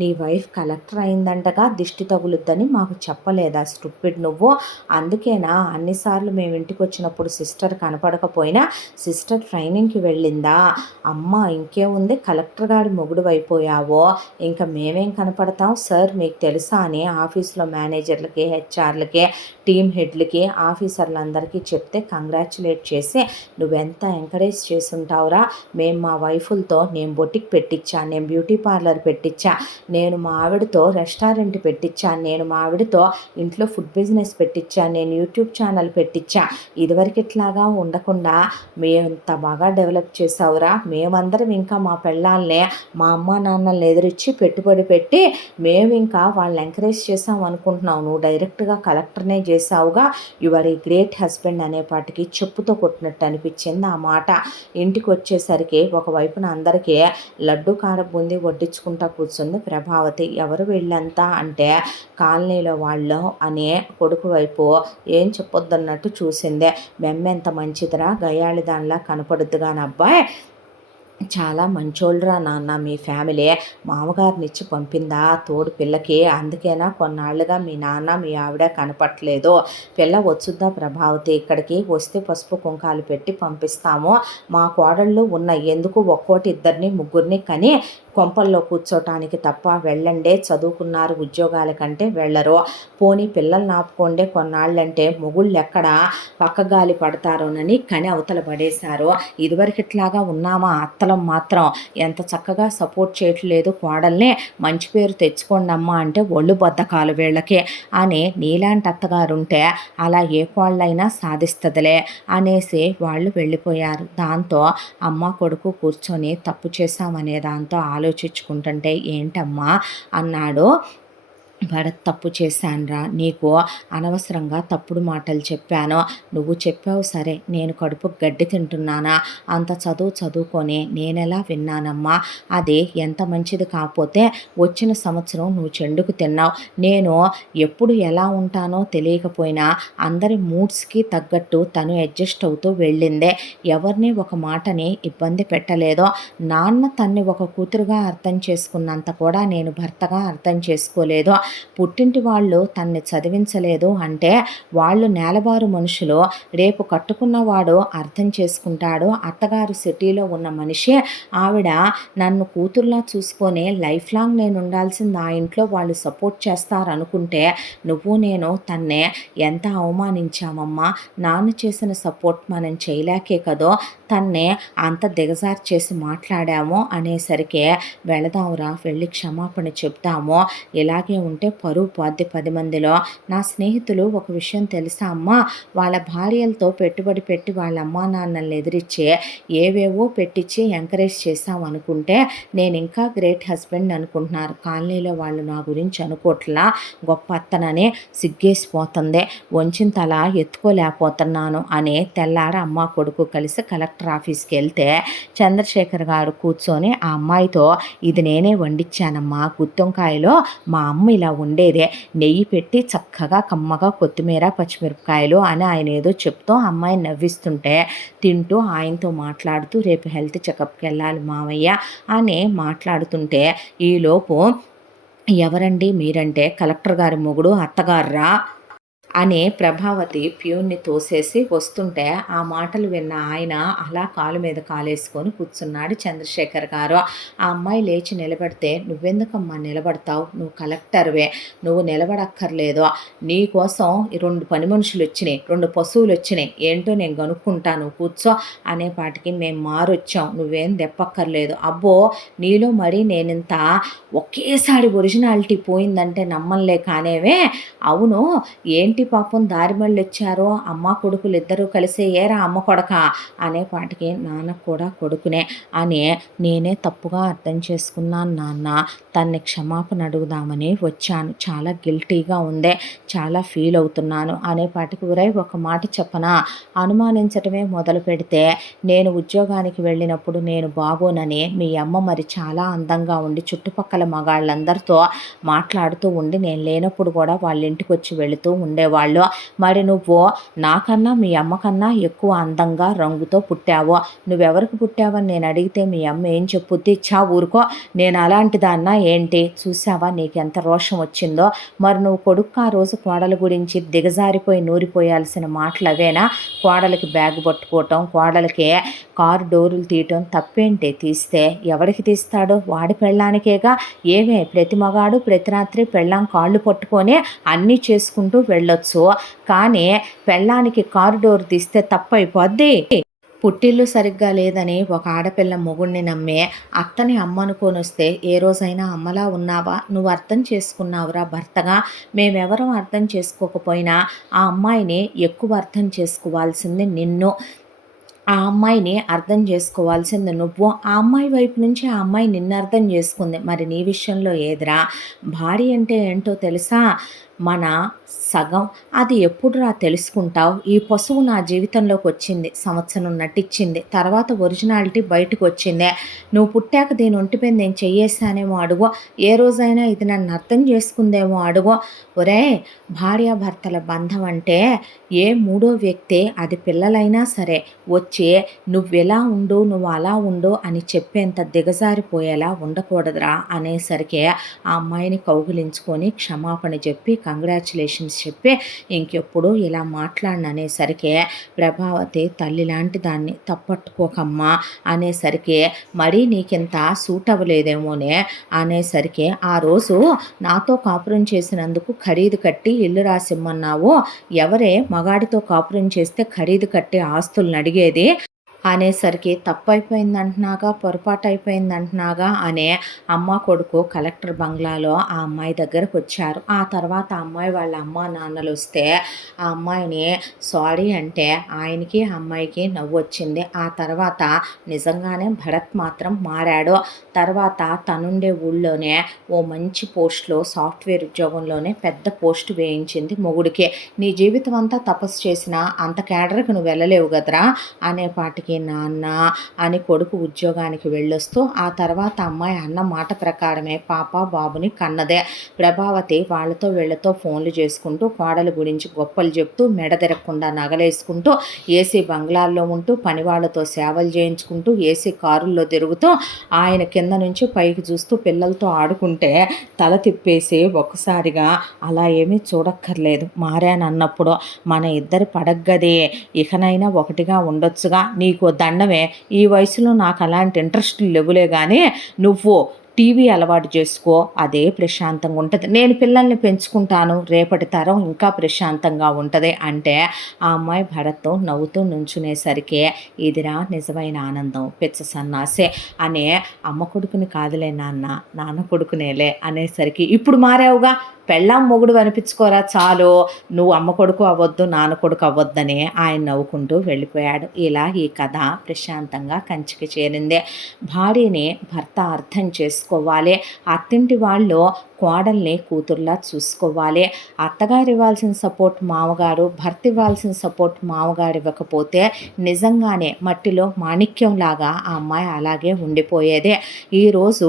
నీ వైఫ్ కలెక్టర్ అయిందంటగా, దిష్టి తగులుద్దని మాకు చెప్పలేదా స్టూపిడ్ నువ్వు? అందుకేనా అన్నిసార్లు మేము ఇంటికి వచ్చినప్పుడు సిస్టర్ కనపడకపోయినా సిస్టర్ ట్రైనింగ్కి వెళ్ళిందా? అమ్మ ఇంకేముంది, కలెక్టర్ గారి మొగుడు అయిపోయావో ఇంకా మేమేం కనపడతాం సార్ మీకు తెలుసా అని ఆఫీస్లో మేనేజర్లకి, హెచ్ఆర్లకి, టీమ్ హెడ్లకి, ఆఫీసర్లందరికీ చెప్తే కంగ్రాచులేట్ చేసి నువ్వెంత ఎంకరేజ్ చేసి ఉంటావురా. మేము మా వైఫులతో నేను బొటిక్ పెట్టించా, నేను బ్యూటీ పార్లర్ పెట్టించా, నేను మా ఆవిడతో రెస్టారెంట్ పెట్టించా, నేను మా ఆవిడతో ఇంట్లో ఫుడ్ బిజినెస్ పెట్టించా, నేను యూట్యూబ్ ఛానల్ పెట్టించా. ఇదివరకు ఇట్లాగా ఉండకుండా మేమంత బాగా డెవలప్ చేసావురా. మేమందరం ఇంకా మా పెళ్ళాలనే మా అమ్మ నాన్నల్ని ఎదురిచ్చి పెట్టుబడి పెట్టి మేము ఇంకా వాళ్ళని ఎంకరేజ్ చేసాం అనుకుంటున్నావు. నువ్వు డైరెక్ట్గా కలెక్టర్నే చేసావుగా. యువర్ ఏ గ్రేట్ హస్బెండ్ అనేపాటికి చెప్పుతో కొట్టినట్టు అనిపించింది ఆ మాట. ఇంటికి వచ్చేసరికి ఒకవైపున అందరికీ లడ్డు కార బూందీ వడ్డించుకుంటా కూర్చుంది ప్రభావతి. ఎవరు వీళ్ళంతా అంటే కాలనీలో వాళ్ళు అనే కొడుకు వైపు ఏం చెప్పొద్దన్నట్టు చూసిందే. మెమ్మెంత మంచిదిరా, గయాళి దానిలా కనపడుద్దుగాని అబ్బాయి చాలా మంచోళ్ళురా నాన్న మీ ఫ్యామిలీ. మామగారినిచ్చి పంపిందా తోడు పిల్లకి. అందుకేనా కొన్నాళ్లుగా మీ నాన్న, మీ ఆవిడ కనపట్లేదు. పిల్ల వచ్చుద్దా ప్రభావతి ఇక్కడికి. వస్తే పసుపు కుంకాలు పెట్టి పంపిస్తాము. మా కోడళ్ళు ఉన్నాయి. ఎందుకు ఒక్కోటి ఇద్దరిని ముగ్గురిని కని కొంపల్లో కూర్చోటానికి తప్ప. వెళ్ళండే, చదువుకున్నారు, ఉద్యోగాల కంటే వెళ్ళరు. పోనీ పిల్లల్ని ఆపుకోండే కొన్నాళ్ళంటే మొగుళ్ళెక్కడ పక్కగాలి పడతారోనని కని అవతల పడేశారు. ఇదివరకిట్లాగా ఉన్నామా అత్తలం మాత్రం. ఎంత చక్కగా సపోర్ట్ చేయట్లేదు కోడల్ని. మంచి పేరు తెచ్చుకోండమ్మా అంటే ఒళ్ళు బద్ధకాలు వీళ్ళకి అని నీలాంటి అత్తగారుంటే అలా ఏ కోళ్ళైనా సాధిస్తుందిలే అనేసి వాళ్ళు వెళ్ళిపోయారు. దాంతో అమ్మ కొడుకు కూర్చొని తప్పు చేశామనే దాంతో ఆలోచించుకుంటుంటే ఏంటమ్మా అన్నాడు భరత్. తప్పు చేశానురా, నీకు అనవసరంగా తప్పుడు మాటలు చెప్పాను. నువ్వు చెప్పావు సరే, నేను కడుపు గడ్డి తింటున్నానా? అంత చదువుకొని నేనెలా విన్నానమ్మా? అది ఎంత మంచిది కాకపోతే వచ్చిన సంవత్సరం నువ్వు చెండుకు తిన్నావు. నేను ఎప్పుడు ఎలా ఉంటానో తెలియకపోయినా అందరి మూడ్స్కి తగ్గట్టు తను అడ్జస్ట్ అవుతూ వెళ్ళిందే. ఎవరిని ఒక మాటని ఇబ్బంది పెట్టలేదో. నాన్న తన్ని ఒక కూతురుగా అర్థం చేసుకున్నంత కూడా నేను భర్తగా అర్థం చేసుకోలేదు. పుట్టింటి వాళ్ళు తన్ని చదివించలేదు అంటే వాళ్ళు నేలబారు మనుషులు. రేపు కట్టుకున్నవాడు అర్థం చేసుకుంటాడు. అత్తగారు సిటీలో ఉన్న మనిషి ఆవిడ. నన్ను కూతుర్లా చూసుకొని లైఫ్ లాంగ్ నేను ఉండాల్సింది ఆ ఇంట్లో వాళ్ళు సపోర్ట్ చేస్తారనుకుంటే నువ్వు నేను తన్నే ఎంత అవమానించామమ్మా. నాన్న చేసిన సపోర్ట్ మనం చేయలేకే కదో తన్నే అంత దిగజారు చేసి మాట్లాడాము అనేసరికి వెళదాంరా, వెళ్ళి క్షమాపణ చెప్తాము. ఇలాగే ఉంటే పరువు పోద్ది 10 మందిలో. నా స్నేహితులు ఒక విషయం తెలుసా అమ్మా? వాళ్ళ భార్యలతో పెట్టుబడి పెట్టి వాళ్ళ అమ్మా నాన్నల్ని ఎదిరించి ఏవేవో పెట్టించి ఎంకరేజ్ చేశాం అనుకుంటే నేను ఇంకా గ్రేట్ హస్బెండ్ అనుకుంటున్నారు. కాలనీలో వాళ్ళు నా గురించి అనుకోట్లా. గొప్ప అత్తనని సిగ్గేసిపోతుంది. వంచిన తల ఎత్తుకోలేకపోతున్నాను అని తెల్లార అమ్మ కొడుకు కలిసి కలెక్టర్ ఆఫీస్కి వెళ్తే చంద్రశేఖర్ గారు కూర్చొని ఆ అమ్మాయితో ఇది నేనే వండించానమ్మా. గుత్తొంకాయలో మా అమ్మ ఇలా ఉండేదే. నెయ్యి పెట్టి చక్కగా కమ్మగా కొత్తిమీర పచ్చిమిరపకాయలు అని ఆయన ఏదో చెప్తూ అమ్మాయిని నవ్విస్తుంటే తింటూ ఆయనతో మాట్లాడుతూ రేపు హెల్త్ చెకప్కి వెళ్ళాలి మావయ్య అని మాట్లాడుతుంటే ఈలోపు ఎవరండి మీరంటే కలెక్టర్ గారి మొగుడు అత్తగారురా అని ప్రభావతి ప్యూన్ని తోసేసి వస్తుంటే ఆ మాటలు విన్న ఆయన అలా కాలు మీద కాలేసుకొని కూర్చున్నాడు చంద్రశేఖర్ గారు. ఆ అమ్మాయి లేచి నిలబడితే నువ్వెందుకమ్మా నిలబడతావు? నువ్వు కలెక్టర్వే, నువ్వు నిలబడక్కర్లేదు. నీ కోసం 2 పని మనుషులు వచ్చినాయి, 2 పశువులు వచ్చినాయి. ఏంటో నేను కనుక్కుంటాను కూర్చో అనేపాటికి మేము మారొచ్చాం, నువ్వేం దెప్పక్కర్లేదు. అబ్బో నీలో మరీ నేనింత ఒకేసారి ఒరిజినాలిటీ పోయిందంటే నమ్మలే కానేవే. అవును ఏంటి పాపం దారి మళ్ళీ వచ్చారో అమ్మ కొడుకులు ఇద్దరూ కలిసి ఏరా అమ్మ కొడక అనేపాటికి నాన్న కూడా కొడుకునే అని నేనే తప్పుగా అర్థం చేసుకున్నాను నాన్న. తన్ని క్షమాపణ అడుగుదామని వచ్చాను. చాలా గిల్టీగా ఉందే, చాలా ఫీల్ అవుతున్నాను అనేపాటికి ఒక మాట చెప్పనా? అనుమానించటమే మొదలు పెడితే నేను ఉద్యోగానికి వెళ్ళినప్పుడు నేను బాగోనని మీ అమ్మ మరి చాలా అందంగా ఉండి చుట్టుపక్కల మగాళ్ళందరితో మాట్లాడుతూ ఉండి నేను లేనప్పుడు కూడా వాళ్ళ ఇంటికి వచ్చి వెళుతూ ఉండేవాళ్ళు. మరి నువ్వు నాకన్నా మీ అమ్మకన్నా ఎక్కువ అందంగా రంగుతో పుట్టావు. నువ్వెవరికి పుట్టావని నేను అడిగితే మీ అమ్మ ఏం చెప్పుద్ది? చా ఊరుకో, నేను అలాంటి దాన్నా ఏంటి? చూసావా నీకెంత రోషం వచ్చిందో. మరి నువ్వు కొడుకు ఆ రోజు కోడల గురించి దిగజారిపోయి నూరిపోయాల్సిన మాటలు అవేనా? కోడలికి బ్యాగ్ పట్టుకోవటం, కోడలికి కారు డోరులు తీయటం తప్పేంటి? తీస్తే ఎవరికి తీస్తాడు? వాడి పెళ్ళానికేగా. ఏమే ప్రతి మగాడు ప్రతి రాత్రి పెళ్ళాం కాళ్ళు పట్టుకొని అన్నీ చేసుకుంటూ వెళ్ళొచ్చు. కానీ పెళ్ళానికి కారు డోర్ తీస్తే తప్పైపోద్ది. పుట్టిల్లు సరిగ్గా లేదని ఒక ఆడపిల్ల మొగుడిని నమ్మే అత్తని అమ్మనుకొని వస్తే ఏ రోజైనా అమ్మలా ఉన్నావా? నువ్వు అర్థం చేసుకున్నావురా భర్తగా. మేమెవరం అర్థం చేసుకోకపోయినా ఆ అమ్మాయిని ఎక్కువ అర్థం చేసుకోవాల్సింది నిన్ను. ఆ అమ్మాయిని అర్థం చేసుకోవాల్సింది నువ్వు. ఆ అమ్మాయి వైపు నుంచి ఆ అమ్మాయి నిన్ను అర్థం చేసుకుంది. మరి నీ విషయంలో ఏదిరా? భార్య అంటే ఏంటో తెలుసా? మన సగం అది ఎప్పుడురా తెలుసుకుంటావు? ఈ పశువు నా జీవితంలోకి వచ్చింది, సంవత్సరం నటించింది, తర్వాత ఒరిజినాలిటీ బయటకొచ్చిందే. నువ్వు పుట్టాక దీని ఒంటిపై నేను చెయ్యేసానేమో అడుగు, ఏ రోజైనా ఇది నన్ను అర్థం చేసుకుందేమో అడుగు. ఒరేయ్, భార్యాభర్తల బంధం అంటే ఏ మూడో వ్యక్తి, అది పిల్లలైనా సరే, వచ్చి నువ్వెలా ఉండు, నువ్వు అలా ఉండు అని చెప్పేంత దిగజారిపోయేలా ఉండకూడదురా అనేసరికి ఆ అమ్మాయిని కౌగిలించుకొని క్షమాపణ చెప్పి కంగ్రాచులేషన్స్ చెప్పి ఇంకెప్పుడు ఇలా మాట్లాడననేసరికి ప్రభావతి తల్లి లాంటి దాన్ని తప్పట్టుకోకమ్మా అనేసరికి మరీ నీకింత సూట్ అవ్వలేదేమోనే అనేసరికి ఆ రోజు నాతో కాపురం చేసినందుకు ఖరీదు కట్టి ఇల్లు రాసిమ్మన్నావు, ఎవరే మగాడితో కాపురం చేస్తే ఖరీదు కట్టి ఆస్తులను అడిగేది అనేసరికి తప్పైపోయిందంటున్నాగా, పొరపాటు అయిపోయిందంటున్నాగా అనే అమ్మ కొడుకు కలెక్టర్ బంగ్లాలో ఆ అమ్మాయి దగ్గరకు వచ్చారు. ఆ తర్వాత ఆ అమ్మాయి వాళ్ళ అమ్మ నాన్నలు వస్తే ఆ అమ్మాయిని సారీ అంటే ఆయనకి అమ్మాయికి నవ్వు వచ్చింది. ఆ తర్వాత నిజంగానే భరత్ మాత్రం మారాడు. తర్వాత తనుండే ఊళ్ళోనే ఓ మంచి పోస్ట్లో సాఫ్ట్వేర్ ఉద్యోగంలోనే పెద్ద పోస్ట్ వేయించింది మొగుడికి. నీ జీవితం అంతా తపస్సు చేసినా అంత కేడర్కి నువ్వు వెళ్ళలేవు కదరా అనేపాటికి నాన్న అని కొడుకు ఉద్యోగానికి వెళ్ళొస్తూ ఆ తర్వాత అమ్మాయి అన్న మాట ప్రకారమే పాప బాబుని కన్నదే. ప్రభావతి వాళ్ళతో వీళ్ళతో ఫోన్లు చేసుకుంటూ కోడల గురించి గొప్పలు చెప్తూ మెడ తిరగకుండా నగలేసుకుంటూ ఏసీ బంగ్లాల్లో ఉంటూ పనివాళ్లతో సేవలు చేయించుకుంటూ ఏసీ కారుల్లో తిరుగుతూ ఆయన కింద నుంచి పైకి చూస్తూ పిల్లలతో ఆడుకుంటే తల తిప్పేసి ఒక్కసారిగా అలా ఏమీ చూడక్కర్లేదు, మారానన్నప్పుడు మన ఇద్దరి పడగ్గదే, ఇకనైనా ఒకటిగా ఉండొచ్చుగా, నీకు దండమే, ఈ వయసులో నాకు అలాంటి ఇంట్రెస్ట్లు లేవులే కానీ నువ్వు టీవీ అలవాటు చేసుకో, అదే ప్రశాంతంగా ఉంటుంది, నేను పిల్లల్ని పెంచుకుంటాను, రేపటి తరం ఇంకా ప్రశాంతంగా ఉంటుంది అంటే ఆ అమ్మాయి భరత్తో నవ్వుతూ నుంచునేసరికి ఇదిరా నిజమైన ఆనందం, పిచ్చ సన్నాసే అనే అమ్మ కొడుకుని కాదులే నాన్న, నాన్న కొడుకునేలే అనేసరికి ఇప్పుడు మారావుగా, పెళ్ళాం మొగుడు అనిపించుకోరా చాలు, నువ్వు అమ్మ కొడుకు అవ్వద్దు, నాన్న కొడుకు అవ్వద్దని ఆయన నవ్వుకుంటూ వెళ్ళిపోయాడు. ఇలా ఈ కథ ప్రశాంతంగా కంచికి చేరింది. భార్యని భర్త అర్థం చేసుకోవాలి, అత్తింటి వాళ్ళు కోడల్ని కూతుర్లా చూసుకోవాలి, అత్తగారు ఇవ్వాల్సిన సపోర్ట్ మామగారు, భర్త ఇవ్వాల్సిన సపోర్ట్ మామగారు ఇవ్వకపోతే నిజంగానే మట్టిలో మాణిక్యంలాగా ఆ అమ్మాయి అలాగే ఉండిపోయేదే. ఈరోజు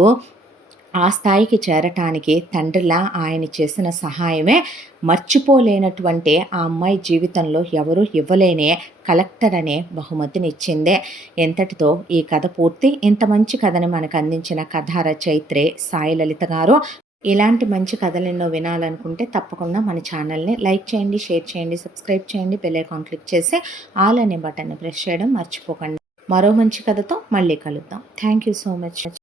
ఆ స్థాయికి చేరటానికి తండ్రిలా ఆయన చేసిన సహాయమే మర్చిపోలేనటువంటి ఆ అమ్మాయి జీవితంలో ఎవరూ ఇవ్వలేనే కలెక్టర్ అనే బహుమతినిచ్చిందే. ఎంతటితో ఈ కథ పూర్తి. ఇంత మంచి కథని మనకు అందించిన కథా రచయిత్రి సాయి లలిత గారు. ఇలాంటి మంచి కథలు ఎన్నో వినాలనుకుంటే తప్పకుండా మన ఛానల్ని లైక్ చేయండి, షేర్ చేయండి, సబ్స్క్రైబ్ చేయండి, బెల్ ఐకాన్ క్లిక్ చేసి ఆల్ అనే బటన్ని ప్రెస్ చేయడం మర్చిపోకండి. మరో మంచి కథతో మళ్ళీ కలుద్దాం. Thank you so much.